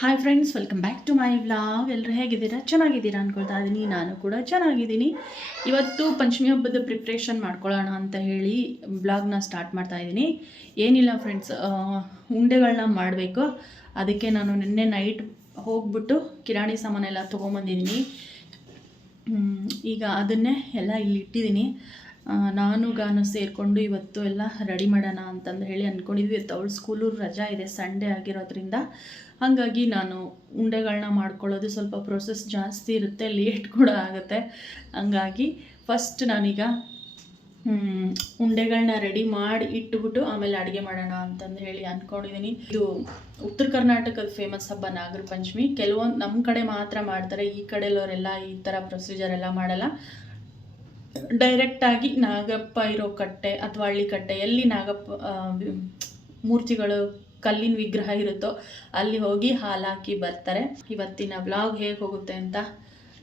Hi friends, welcome back to my vlog. ಎಲ್ಲರೂ ಹೇಗಿದ್ದೀರಾ? ಚೆನ್ನಾಗಿದ್ದೀರಾ ಅಂದ್ಕೊಳ್ತಾ ಇದ್ದೀನಿ. ನಾನು ಕೂಡ ಚೆನ್ನಾಗಿದ್ದೀನಿ. ಇವತ್ತು ಪಂಚಮಿ ಹಬ್ಬದ ಪ್ರಿಪ್ರೇಷನ್ ಮಾಡ್ಕೊಳ್ಳೋಣ ಅಂತ ಹೇಳಿ ಬ್ಲಾಗ್ನ ಸ್ಟಾರ್ಟ್ ಮಾಡ್ತಾ ಇದ್ದೀನಿ. ಏನಿಲ್ಲ ಫ್ರೆಂಡ್ಸ್, ಉಂಡೆಗಳನ್ನ ಮಾಡಬೇಕು. ಅದಕ್ಕೆ ನಾನು ನಿನ್ನೆ ನೈಟ್ ಹೋಗ್ಬಿಟ್ಟು ಕಿರಾಣಿ ಸಾಮಾನೆಲ್ಲ ತೊಗೊಂಬಂದಿದ್ದೀನಿ. ಈಗ ಅದನ್ನೇ ಎಲ್ಲ ಇಲ್ಲಿ ಇಟ್ಟಿದ್ದೀನಿ. ನಾನು ಗಾನು ಸೇರಿಕೊಂಡು ಇವತ್ತು ಎಲ್ಲ ರೆಡಿ ಮಾಡೋಣ ಅಂತಂದು ಹೇಳಿ ಅಂದ್ಕೊಂಡಿದ್ವಿ. ಇವತ್ತು ಅವಳು ಸ್ಕೂಲು ರಜಾ ಇದೆ, ಸಂಡೇ ಆಗಿರೋದ್ರಿಂದ. ಹಾಗಾಗಿ ನಾನು ಉಂಡೆಗಳನ್ನ ಮಾಡ್ಕೊಳ್ಳೋದು ಸ್ವಲ್ಪ ಪ್ರೊಸೆಸ್ ಜಾಸ್ತಿ ಇರುತ್ತೆ, ಲೇಟ್ ಕೂಡ ಆಗುತ್ತೆ. ಹಂಗಾಗಿ ಫಸ್ಟ್ ನಾನೀಗ ಉಂಡೆಗಳನ್ನ ರೆಡಿ ಮಾಡಿ ಇಟ್ಬಿಟ್ಟು ಆಮೇಲೆ ಅಡುಗೆ ಮಾಡೋಣ ಅಂತಂದು ಹೇಳಿ ಅಂದ್ಕೊಂಡಿದ್ದೀನಿ. ಇದು ಉತ್ತರ ಕರ್ನಾಟಕದ ಫೇಮಸ್ ಹಬ್ಬ ನಾಗರ ಪಂಚಮಿ. ಕೆಲವೊಂದು ನಮ್ಮ ಕಡೆ ಮಾತ್ರ ಮಾಡ್ತಾರೆ, ಈ ಕಡೆಯಲ್ಲವರೆಲ್ಲ ಈ ಥರ ಪ್ರೊಸೀಜರ್ ಎಲ್ಲ ಮಾಡಲ್ಲ. ಡೈರೆಕ್ಟಾಗಿ ನಾಗಪ್ಪ ಇರೋ ಕಟ್ಟೆ ಅಥವಾ ಹಳ್ಳಿ ಕಟ್ಟೆ, ಎಲ್ಲಿ ನಾಗಪ್ಪ ಮೂರ್ತಿಗಳು ಕಲ್ಲಿನ ವಿಗ್ರಹ ಇರುತ್ತೋ ಅಲ್ಲಿ ಹೋಗಿ ಹಾಲು ಹಾಕಿ ಬರ್ತಾರೆ. ಇವತ್ತಿನ ವ್ಲಾಗ್ ಹೇಗೆ ಹೋಗುತ್ತೆ ಅಂತ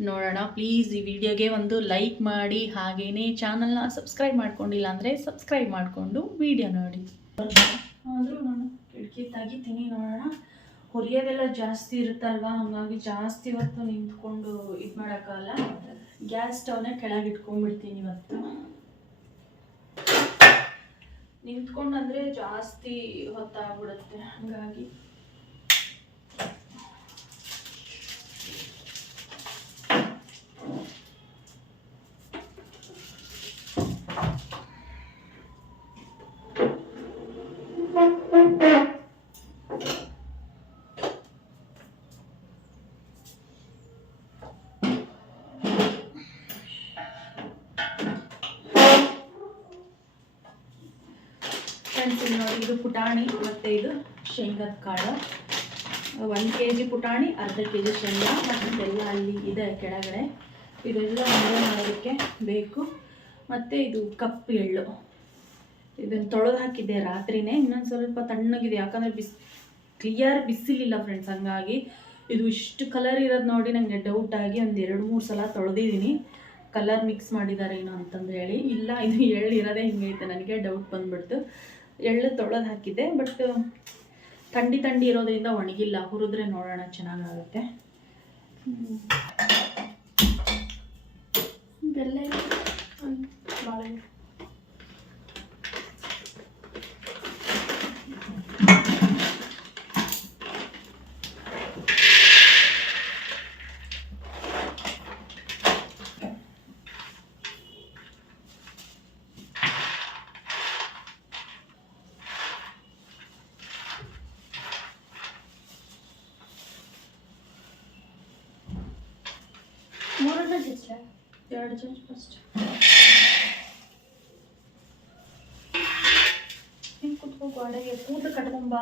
ನೋಡೋಣ. ಪ್ಲೀಸ್ ಈ ವಿಡಿಯೋಗೆ ಒಂದು ಲೈಕ್ ಮಾಡಿ, ಹಾಗೇನೇ ಚಾನಲ್ನ ಸಬ್ಸ್ಕ್ರೈಬ್ ಮಾಡ್ಕೊಂಡಿಲ್ಲ ಅಂದರೆ ಸಬ್ಸ್ಕ್ರೈಬ್ ಮಾಡಿಕೊಂಡು ವಿಡಿಯೋ ನೋಡಿ. ಆದರೂ ನಾನು ಕಿಟಕಿ ತೆಗಿತೀನಿ, ನೋಡೋಣ. ಹೊರಿಯೋದೆಲ್ಲ ಜಾಸ್ತಿ ಇರುತ್ತಲ್ವ, ಹಾಗಾಗಿ ಜಾಸ್ತಿ ಹೊತ್ತು ನಿಂತ್ಕೊಂಡು ಇದು ಮಾಡೋಕ್ಕಲ್ಲ. ಗ್ಯಾಸ್ ಸ್ಟವ್ನ ಕೆಳಗೆ ಇಟ್ಕೊಂಡ್ಬಿಡ್ತೀನಿ. ಇವತ್ತು ನಿಂತ್ಕೊಂಡಂದರೆ ಜಾಸ್ತಿ ಹೊತ್ತಾಗ್ಬಿಡುತ್ತೆ, ಹಾಗಾಗಿ ನೋಡಿ. ಇದು ಪುಟಾಣಿ ಮತ್ತು ಇದು ಶೇಂಗಾದ ಕಾಳು. 1 kg ಪುಟಾಣಿ, ಅರ್ಧ kg ಶೇಂಗಾ, ಮತ್ತು ಇದೆಲ್ಲ ಅಲ್ಲಿ ಇದೆ ಕೆಳಗಡೆ. ಇದೆಲ್ಲ ಉಂಡೆ ಮಾಡೋದಕ್ಕೆ ಬೇಕು. ಮತ್ತು ಇದು ಕಪ್ಪು ಎಳ್ಳು, ಇದನ್ನು ತೊಳೆದು ಹಾಕಿದ್ದೆ ರಾತ್ರಿನೇ. ಇನ್ನೊಂದು ಸ್ವಲ್ಪ ತಣ್ಣಗಿದೆ, ಯಾಕಂದರೆ ಕ್ಲಿಯರ್ ಬಿಸಿಲಿಲ್ಲ ಫ್ರೆಂಡ್ಸ್. ಹಂಗಾಗಿ ಇದು ಇಷ್ಟು ಕಲರ್ ಇರೋದು ನೋಡಿ ನನಗೆ ಡೌಟ್ ಆಗಿ ಒಂದು 2-3 ಸಲ ತೊಳೆದಿದ್ದೀನಿ. ಕಲರ್ ಮಿಕ್ಸ್ ಮಾಡಿದ್ದಾರೆ ಏನೋ ಅಂತಂದು ಹೇಳಿ. ಇಲ್ಲ, ಇದು ಎಳ್ಳು ಇರೋದೇ ಹಿಂಗೈತೆ, ನನಗೆ ಡೌಟ್ ಬಂದುಬಿಡ್ತು. ಎಳ್ಳು ತೊಳೆದು ಹಾಕಿದ್ದೆ, ಬಟ್ ಥಂಡಿ ಇರೋದ್ರಿಂದ ಒಣಗಿಲ್ಲ. ಹುರಿದ್ರೆ ನೋಡೋಣ, ಚೆನ್ನಾಗಾಗುತ್ತೆ. ಬೆಲ್ಲ ಬಾಳೆ ಎರಡು ಚಮಚ ಫಸ್ಟ್ ಹಿಂಗೆ ಕುತ್ಕೋ. ಗೋಡೆಗೆ ಕೂದಲು ಕಟ್ಕೊಂಬ.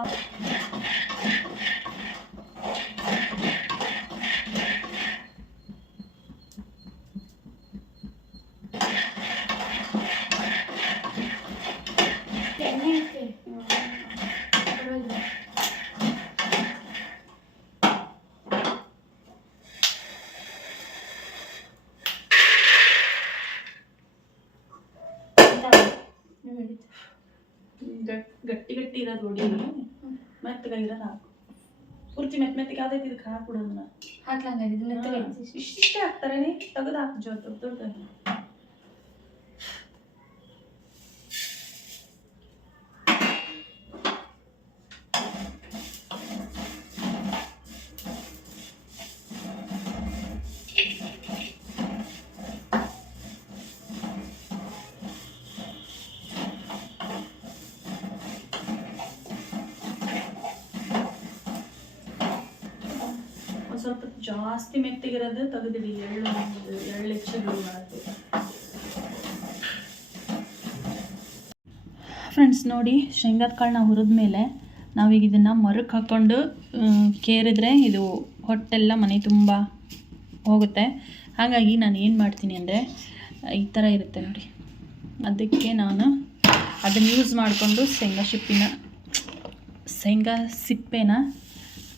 ಗಟ್ಟಿ ಇರೋದು ಹೊಡೀನಿ, ಮೆತ್ತಗಾಗಿರೋದು ಹಾಕು. ಪೂರ್ತಿ ಮೆತ್ತಿಗೆ ಯಾವ್ದೈತಿ ಇದಕ್ಕೆ ಹಾಕ್ಬಿಡೋದನ್ನ ಹಾಕ್ಲಂಗ. ಇಷ್ಟೇ ಹಾಕ್ತಾರೆ, ತೆಗೆದು ಹಾಕು ಜೋತು ದೊಡ್ಡ. ಸ್ವಲ್ಪ ಜಾಸ್ತಿ ಮೆತ್ತಗಿರೋದು ತೆಗೆದಿಡಿ. ಎಳ್ಳು ಹೆಚ್ಚಿಗೆ ಮಾಡ್ತೀವಿ ಫ್ರೆಂಡ್ಸ್. ನೋಡಿ, ಶೇಂಗಾದ ಕಾಳನ್ನ ಹುರಿದ್ಮೇಲೆ ನಾವೀಗ ಇದನ್ನು ಮರಕ್ಕೆ ಹಾಕ್ಕೊಂಡು ಕೇರಿದ್ರೆ ಇದು ಹೊಟ್ಟೆಲ್ಲ ಮನೆ ತುಂಬ ಹೋಗುತ್ತೆ. ಹಾಗಾಗಿ ನಾನು ಏನು ಮಾಡ್ತೀನಿ ಅಂದರೆ, ಈ ಥರ ಇರುತ್ತೆ ನೋಡಿ, ಅದಕ್ಕೆ ನಾನು ಅದನ್ನು ಯೂಸ್ ಮಾಡಿಕೊಂಡು ಶೇಂಗಾ ಸಿಪ್ಪೆನ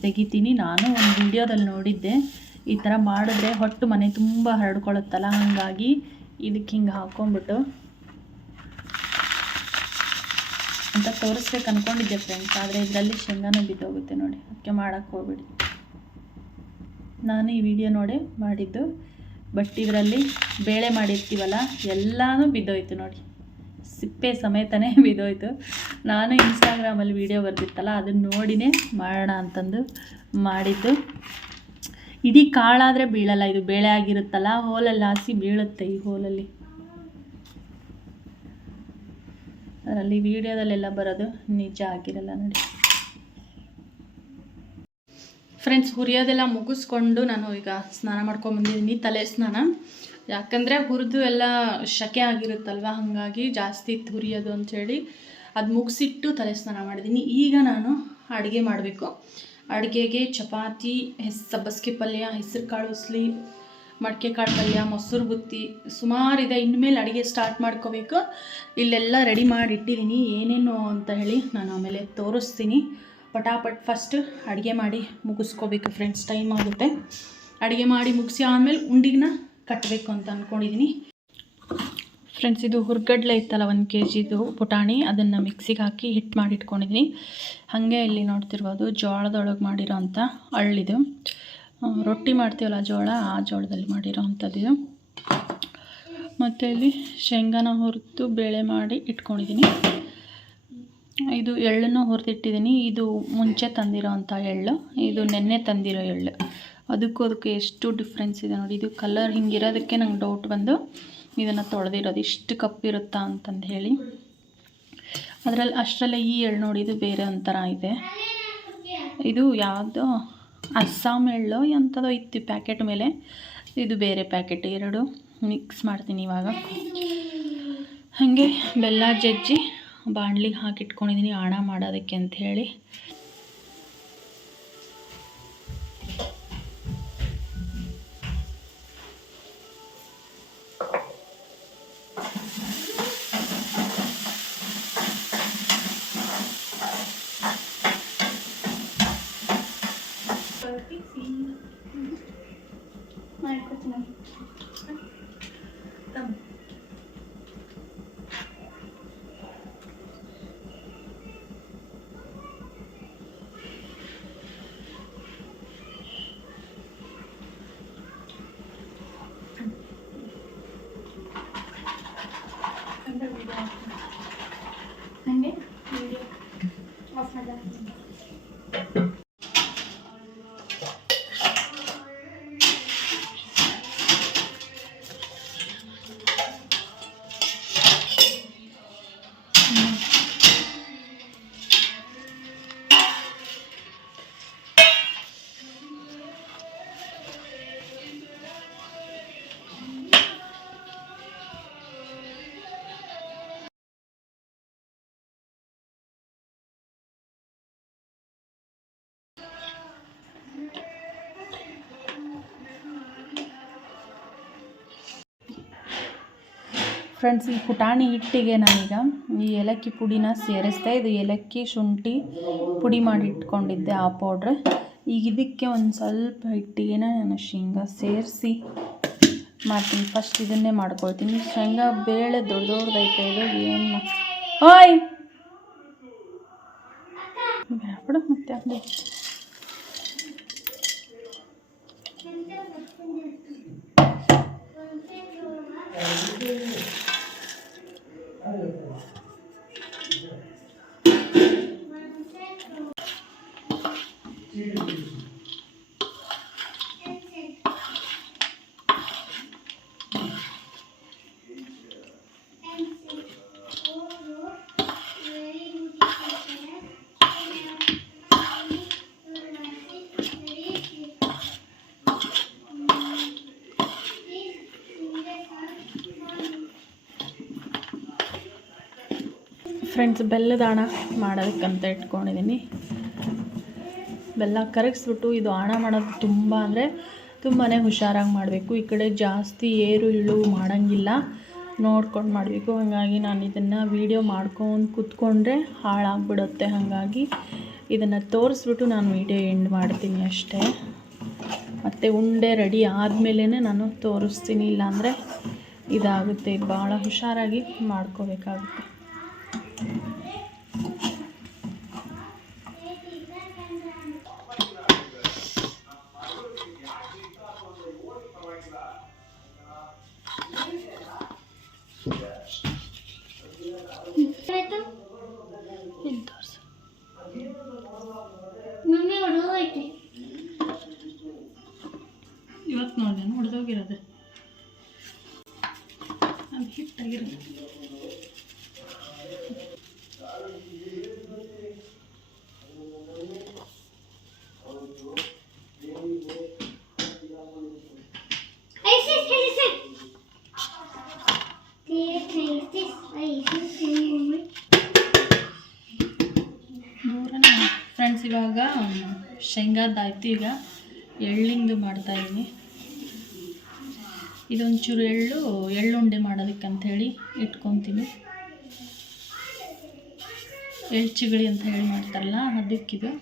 ತೆಗಿತೀನಿ. ನಾನು ಒಂದು ವಿಡಿಯೋದಲ್ಲಿ ನೋಡಿದ್ದೆ, ಈ ಥರ ಮಾಡಿದ್ರೆ ಹೊಟ್ಟು ಮನೆ ತುಂಬ ಹರಡ್ಕೊಳ್ಳುತ್ತಲ್ಲ, ಹಾಗಾಗಿ ಇದಕ್ಕೆ ಹಿಂಗೆ ಹಾಕ್ಕೊಂಬಿಟ್ಟು ಅಂತ ತೋರಿಸ್ಬೇಕು ಅಂದ್ಕೊಂಡಿದ್ದೆ ಫ್ರೆಂಡ್ಸ್. ಆದರೆ ಇದರಲ್ಲಿ ಶೇಂಗಾನೂ ಬಿದ್ದೋಗುತ್ತೆ ನೋಡಿ, ಅದಕ್ಕೆ ಮಾಡೋಕ್ಕೆ ಹೋಗ್ಬಿಡಿ. ನಾನು ಈ ವಿಡಿಯೋ ನೋಡೇ ಮಾಡಿದ್ದು. ಬಟ್ ಇದರಲ್ಲಿ ಬೇಳೆ ಮಾಡಿರ್ತೀವಲ್ಲ ಎಲ್ಲನೂ ಬಿದ್ದೋಯ್ತು ನೋಡಿ, ಸಿಪ್ಪೆ ಸಮೇತನೇ ಬಿದ್ದೋಯ್ತು. ನಾನು ಇನ್ಸ್ಟಾಗ್ರಾಮಲ್ಲಿ ವಿಡಿಯೋ ಬರ್ತಿತ್ತಲ್ಲ ಅದನ್ನು ನೋಡಿನೇ ಮಾಡೋಣ ಅಂತಂದು ಮಾಡಿದ್ದು. ಇಡೀ ಕಾಳಾದರೆ ಬೀಳಲ್ಲ, ಇದು ಬೇಳೆ ಆಗಿರುತ್ತಲ್ಲ, ಹೋಲಲ್ಲಿ ಹಾಸಿ ಬೀಳುತ್ತೆ. ಈ ಹೋಲಲ್ಲಿ ಅದರಲ್ಲಿ ವಿಡಿಯೋದಲ್ಲೆಲ್ಲ ಬರೋದು ನಿಜ ಆಗಿರಲ್ಲ ನೋಡಿ ಫ್ರೆಂಡ್ಸ್. ಹುರಿಯೋದೆಲ್ಲ ಮುಗಿಸ್ಕೊಂಡು ನಾನು ಈಗ ಸ್ನಾನ ಮಾಡ್ಕೊಂಬಂದಿದ್ದೀನಿ, ತಲೆ ಸ್ನಾನ. ಯಾಕಂದರೆ ಹುರಿದು ಎಲ್ಲ ಶಕೆ ಆಗಿರುತ್ತಲ್ವ, ಹಾಗಾಗಿ ಜಾಸ್ತಿ ಇತ್ತು ಹುರಿಯೋದು ಅಂಥೇಳಿ ಅದು ಮುಗಿಸಿಟ್ಟು ತಲೆ ಸ್ನಾನ ಮಾಡಿದ್ದೀನಿ. ಈಗ ನಾನು ಅಡುಗೆ ಮಾಡಬೇಕು. ಅಡುಗೆಗೆ ಚಪಾತಿ, ಸಬ್ಬಸಿಗೆ ಪಲ್ಯ, ಹೆಸರು ಕಾಳು ಉಸ್ಲಿ, ಮಡಿಕೆ ಕಾಳು ಪಲ್ಯ, ಮೊಸರು ಬುತ್ತಿ ಸುಮಾರಿದೆ. ಇನ್ಮೇಲೆ ಅಡುಗೆ ಸ್ಟಾರ್ಟ್ ಮಾಡ್ಕೋಬೇಕು. ಇಲ್ಲೆಲ್ಲ ರೆಡಿ ಮಾಡಿ ಇಟ್ಟಿದ್ದೀನಿ ಏನೇನು ಅಂತ ಹೇಳಿ ನಾನು ಆಮೇಲೆ ತೋರಿಸ್ತೀನಿ. ಪಟಾಪಟ್ ಫಸ್ಟ್ ಅಡುಗೆ ಮಾಡಿ ಮುಗಿಸ್ಕೋಬೇಕು ಫ್ರೆಂಡ್ಸ್, ಟೈಮ್ ಆಗುತ್ತೆ. ಅಡುಗೆ ಮಾಡಿ ಮುಗಿಸಿ ಆಮೇಲೆ ಉಂಡಿನ ಕಟ್ಟಬೇಕು ಅಂತ ಅಂದ್ಕೊಂಡಿದ್ದೀನಿ ಫ್ರೆಂಡ್ಸ್. ಇದು ಹುರ್ಗಡ್ಲೆ ಇತ್ತಲ್ಲ 1 kgದು ಪುಟಾಣಿ, ಅದನ್ನು ಮಿಕ್ಸಿಗೆ ಹಾಕಿ ಹಿಟ್ಟು ಮಾಡಿ ಇಟ್ಕೊಂಡಿದ್ದೀನಿ. ಹಾಗೆ ಇಲ್ಲಿ ನೋಡ್ತಿರ್ಬೋದು ಜೋಳದೊಳಗೆ ಮಾಡಿರೋ ಅಂಥ ಅಳ್ಳಿದು, ರೊಟ್ಟಿ ಮಾಡ್ತೀವಲ್ಲ ಜೋಳ, ಆ ಜೋಳದಲ್ಲಿ ಮಾಡಿರೋ ಅಂಥದ್ದು. ಮತ್ತು ಇಲ್ಲಿ ಶೇಂಗಾನ ಹುರಿದು ಬೇಳೆ ಮಾಡಿ ಇಟ್ಕೊಂಡಿದ್ದೀನಿ. ಇದು ಎಳ್ಳನ್ನು ಹುರಿದಿಟ್ಟಿದ್ದೀನಿ. ಇದು ಮುಂಚೆ ತಂದಿರೋ ಅಂಥ ಎಳ್ಳು, ಇದು ನೆನ್ನೆ ತಂದಿರೋ ಎಳ್ಳು. ಅದಕ್ಕೆ ಎಷ್ಟು ಡಿಫ್ರೆನ್ಸ್ ಇದೆ ನೋಡಿ. ಇದು ಕಲರ್ ಹಿಂಗಿರೋದಕ್ಕೆ ನಂಗೆ ಡೌಟ್ ಬಂದು ಇದನ್ನು ತೊಳೆದಿರೋದು, ಇಷ್ಟು ಕಪ್ಪಿರುತ್ತಾ ಅಂತಂದು ಹೇಳಿ. ಅಷ್ಟರಲ್ಲೇ ಈ ಎಳ್ಳು ನೋಡಿ, ಇದು ಬೇರೆ ಒಂಥರ ಇದೆ. ಇದು ಯಾವುದೋ ಅಸ್ಸಾಂ ಎಳ್ಳು ಎಂಥದೋ ಇತ್ತು ಪ್ಯಾಕೆಟ್ ಮೇಲೆ, ಇದು ಬೇರೆ ಪ್ಯಾಕೆಟ್. ಎರಡು ಮಿಕ್ಸ್ ಮಾಡ್ತೀನಿ ಇವಾಗ. ಹಾಗೆ ಬೆಲ್ಲ ಜಜ್ಜಿ ಬಾಣಲಿಗೆ ಹಾಕಿಟ್ಕೊಂಡಿದ್ದೀನಿ ಆಣ ಮಾಡೋದಕ್ಕೆ ಅಂಥೇಳಿ. ಹಂಗೆ ವಿಡಿಯೋ ಆಫ್ ಮಾಡಿ ಫ್ರೆಂಡ್ಸ್. ಈ ಪುಟಾಣಿ ಹಿಟ್ಟಿಗೆ ನಾನೀಗ ಈ ಏಲಕ್ಕಿ ಪುಡಿನ ಸೇರಿಸ್ದೆ. ಇದು ಏಲಕ್ಕಿ ಶುಂಠಿ ಪುಡಿ ಮಾಡಿ ಇಟ್ಕೊಂಡಿದ್ದೆ, ಆ ಪೌಡ್ರ್. ಈಗ ಇದಕ್ಕೆ ಒಂದು ಸ್ವಲ್ಪ ಹಿಟ್ಟಿಗೆ ನಾನು ಶೇಂಗಾ ಸೇರಿಸಿ ಮಾಡ್ತೀನಿ. ಫಸ್ಟ್ ಇದನ್ನೇ ಮಾಡ್ಕೊಳ್ತೀನಿ. ಶೇಂಗಾ ಬೇಳೆ ದೊಡ್ಡದೈತೆ ಇದು, ಏನು ಓಯ್ ಬೇಡ ಮತ್ತೆ ಆಗಲಿ. ಫ್ರೆಂಡ್ಸ್, ಬೆಲ್ಲದ ಆಣ ಮಾಡೋದಕ್ಕಂತ ಇಟ್ಕೊಂಡಿದ್ದೀನಿ. ಬೆಲ್ಲ ಕರಗಿಸ್ಬಿಟ್ಟು ಇದು ಆಣ ಮಾಡೋದು ತುಂಬ ತುಂಬಾ ಹುಷಾರಾಗಿ ಮಾಡಬೇಕು. ಈ ಕಡೆ ಜಾಸ್ತಿ ಏರು ಇಳು ಮಾಡೋಂಗಿಲ್ಲ, ನೋಡ್ಕೊಂಡು ಮಾಡಬೇಕು. ಹಾಗಾಗಿ ನಾನು ಇದನ್ನು ವೀಡಿಯೋ ಮಾಡ್ಕೊಂಡು ಕೂತ್ಕೊಂಡ್ರೆ ಹಾಳಾಗ್ಬಿಡುತ್ತೆ. ಹಾಗಾಗಿ ಇದನ್ನು ತೋರಿಸ್ಬಿಟ್ಟು ನಾನು ವೀಡಿಯೋ ಎಂಡ್ ಮಾಡ್ತೀನಿ ಅಷ್ಟೇ. ಮತ್ತು ಉಂಡೆ ರೆಡಿ ಆದಮೇಲೆ ನಾನು ತೋರಿಸ್ತೀನಿ, ಇಲ್ಲಾಂದರೆ ಇದಾಗುತ್ತೆ. ಇದು ಭಾಳ ಹುಷಾರಾಗಿ ಮಾಡ್ಕೋಬೇಕಾಗುತ್ತೆ. ಶೇಂಗಾದ್ದಾಯ್ತು. ಈಗ ಎಳ್ಳಿಂದು ಮಾಡ್ತಾಯಿದ್ದೀನಿ. ಇದೊಂಚೂರು ಎಳ್ಳುಂಡೆ ಮಾಡೋದಕ್ಕಂಥೇಳಿ ಇಟ್ಕೊತೀನಿ. ಎಳ್ಳು ಚಿಗಳಿ ಅಂತ ಹೇಳಿ ಮಾಡ್ತಾರಲ್ಲ ಅದಕ್ಕಿದು.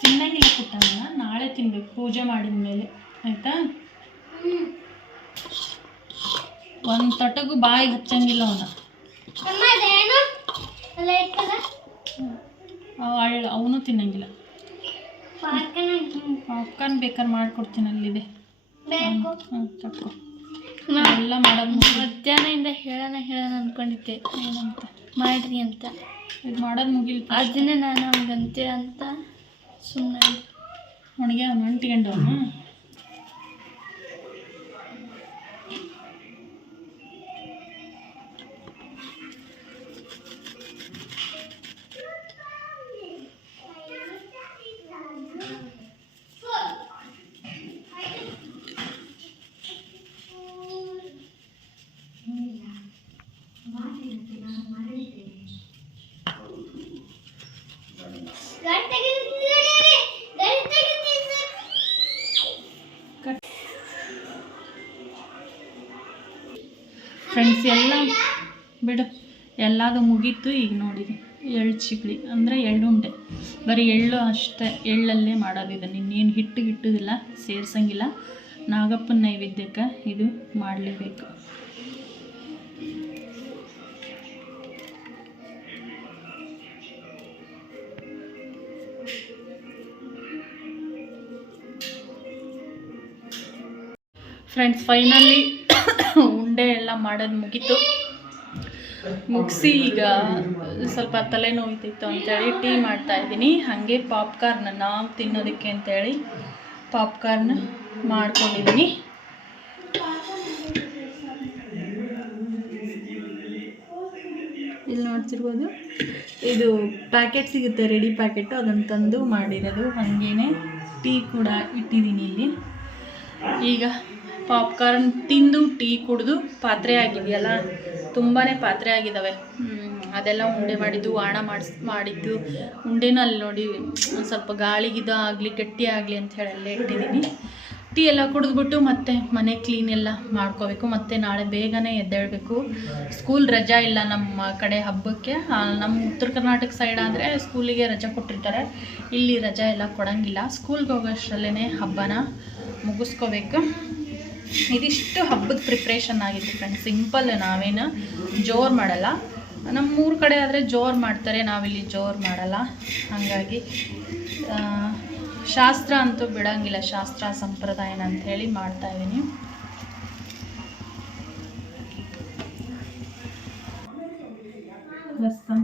ತಿನ್ನಂಗಿಲ್ಲ ಪುಟ್ಟಣ್ಣ, ನಾಳೆ ತಿನ್ಬೇಕು ಪೂಜೆ ಮಾಡಿದ ಮೇಲೆ, ಆಯ್ತಾ? ಒಂದು ತಟಗೂ ಬಾಯಿಗೆ ಹಚ್ಚಂಗಿಲ್ಲ ಅವನು ತಿನ್ನಂಗಿಲ್ಲ. ಪಾಪ್ಕಾರ್ನ್ ಬೇಕಾದ್ರೆ ಮಾಡ್ಕೊಡ್ತೀನಿ, ಅಲ್ಲಿದೆ. ತಕ್ಕೋ ಎಲ್ಲ ಮಾಡೋದು. ಮಧ್ಯಾಹ್ನದಿಂದ ಹೇಳೋಣ ಅಂದ್ಕೊಂಡಿದ್ದೆ, ಏನಂತ ಮಾಡ್ರಿ ಅಂತ. ಇದು ಮಾಡೋದು ಮುಗಿಲ್ ಅದನ್ನೇ ನಾನು ಅವ್ಗಂತೆ ಅಂತ ಸುಮ್ಮನೆ ಒಣಗೆ ಅಂಟಿಕೊಂಡು ಫ್ರೆಂಡ್ಸ್. ಎಲ್ಲ ಬಿಡು, ಎಲ್ಲದು ಮುಗೀತು. ಈಗ ನೋಡಿರಿ ಎಳ್ಳು ಚಿಗಳಿ ಅಂದರೆ ಎಳ್ಳುಂಡೆ, ಬರೀ ಎಳ್ಳು ಅಷ್ಟೇ, ಎಳ್ಳಲ್ಲೇ ಮಾಡೋದಿದೆ. ಇನ್ನೇನು ಹಿಟ್ಟಿಲ್ಲ, ಸೇರ್ಸಂಗಿಲ್ಲ. ನಾಗಪ್ಪನ ನೈವೇದ್ಯಕ್ಕೆ ಇದು ಮಾಡಲೇಬೇಕು. ಫ್ರೆಂಡ್ಸ್, ಫೈನಲಿ ಉಂಡೆ ಎಲ್ಲ ಮಾಡೋದು ಮುಗಿಸಿ ಈಗ ಸ್ವಲ್ಪ ತಲೆನೋಯ್ತಿತ್ತು ಅಂತೇಳಿ ಟೀ ಮಾಡ್ತಾಯಿದ್ದೀನಿ. ಹಾಗೆ ಪಾಪ್ಕಾರ್ನ್ ನಾವು ತಿನ್ನೋದಕ್ಕೆ ಅಂತೇಳಿ ಪಾಪ್ಕಾರ್ನ್ ಮಾಡ್ಕೊಂಡಿದ್ದೀನಿ. ಇಲ್ಲಿ ನೋಡ್ತಿರ್ಬೋದು, ಇದು ಪ್ಯಾಕೆಟ್ ಸಿಗುತ್ತೆ, ರೆಡಿ ಪ್ಯಾಕೆಟು, ಅದನ್ನು ತಂದು ಮಾಡಿರೋದು. ಹಾಗೇ ಟೀ ಕೂಡ ಇಟ್ಟಿದ್ದೀನಿ ಇಲ್ಲಿ. ಈಗ ಪಾಪ್ಕಾರ್ನ್ ತಿಂದು ಟೀ ಕುಡಿದು ಪಾತ್ರೆ ಆಗಿದೆಯಲ್ಲ, ತುಂಬಾ ಪಾತ್ರೆ ಆಗಿದ್ದಾವೆ. ಅದೆಲ್ಲ ಉಂಡೆ ಮಾಡಿದ್ದು, ಮಾಡಿದ್ದು ಉಂಡೆನೂ ಅಲ್ಲಿ ನೋಡಿ ಒಂದು ಸ್ವಲ್ಪ ಗಾಳಿಗಿದ ಆಗಲಿ ಗಟ್ಟಿ ಆಗಲಿ ಅಂತ ಹೇಳಿ ಅಲ್ಲೇ ಇಟ್ಟಿದ್ದೀನಿ. ಟೀ ಎಲ್ಲ ಕುಡಿದ್ಬಿಟ್ಟು ಮತ್ತೆ ಮನೆ ಕ್ಲೀನ್ ಎಲ್ಲ ಮಾಡ್ಕೋಬೇಕು. ಮತ್ತು ನಾಳೆ ಬೇಗನೆ ಎದ್ದೇಳಬೇಕು. ಸ್ಕೂಲ್ ರಜಾ ಇಲ್ಲ ನಮ್ಮ ಕಡೆ ಹಬ್ಬಕ್ಕೆ. ನಮ್ಮ ಉತ್ತರ ಕರ್ನಾಟಕ ಸೈಡ್ ಆದರೆ ಸ್ಕೂಲಿಗೆ ರಜಾ ಕೊಟ್ಟಿರ್ತಾರೆ, ಇಲ್ಲಿ ರಜಾ ಎಲ್ಲ ಕೊಡೋಂಗಿಲ್ಲ. ಸ್ಕೂಲ್ಗೆ ಹೋಗೋಷ್ಟರಲ್ಲೇ ಹಬ್ಬನ ಮುಗಿಸ್ಕೋಬೇಕು. ಇದಿಷ್ಟು ಹಬ್ಬದ ಪ್ರಿಪ್ರೇಷನ್ ಆಗಿತ್ತು ಫ್ರೆಂಡ್ಸ್. ಸಿಂಪಲ್, ನಾವೇನು ಜೋರು ಮಾಡಲ್ಲ. ನಮ್ಮೂರ ಕಡೆ ಆದರೆ ಜೋರು ಮಾಡ್ತಾರೆ, ನಾವಿಲ್ಲಿ ಜೋರು ಮಾಡಲ್ಲ. ಹಾಗಾಗಿ ಶಾಸ್ತ್ರ ಅಂತೂ ಬಿಡೋಂಗಿಲ್ಲ, ಶಾಸ್ತ್ರ ಸಂಪ್ರದಾಯನ ಅಂಥೇಳಿ ಮಾಡ್ತಾಯಿದ್ದೀನಿ. ರಸಂ